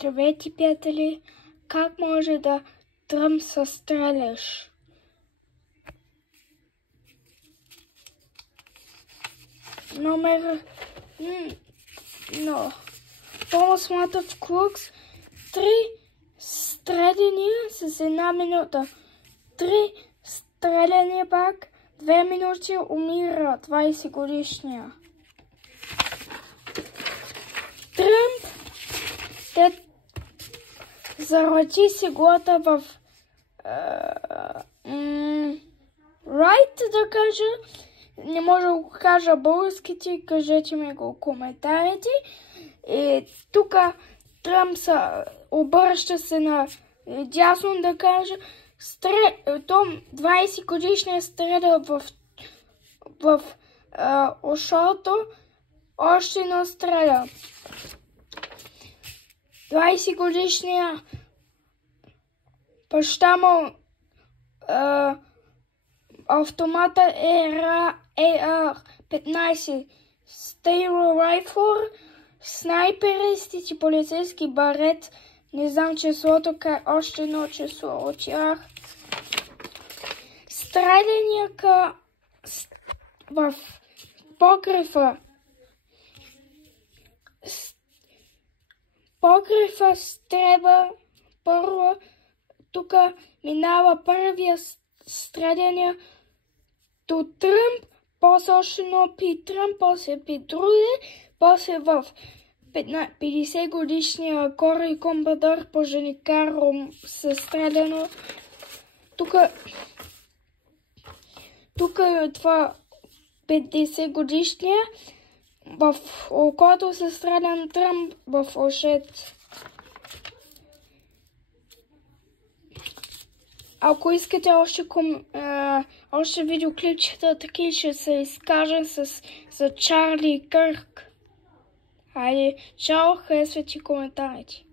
Здравейте, приятели! Как може да Тръмп се стреляш? Номер... Томас Матов Крукс. 3 стреляния с 1 минута. 3 стреляния пак. 2 минути умира 20 годишния. Тръмп заради сигурата в Right, да кажа. Не може да го кажа българските, кажете ми го в коментарите. И тук Тръмп обръща се на дясно, да кажа. Том 20 годишния стреля в ушото, още не стреля. 20 годишния баща му автомата AR-15 Steel Rifle, снайперистите, полицейски барет, не знам числото, още едно число от тях. Стреляния в покрива. Покрива стреба първо, тук минава първия стреляния до Тръмп, после още едно при Тръмп, после при други, после в 50 годишния Кори Комбадор поженикаро със стреляно. Тук е това 50 годишния, в окото се стрелян Тръмп, в ушет. Ако искате още видеоклипчета, таки ще се изкажа за Чарли Кърк. Хайде, чао, харесвайте коментарите.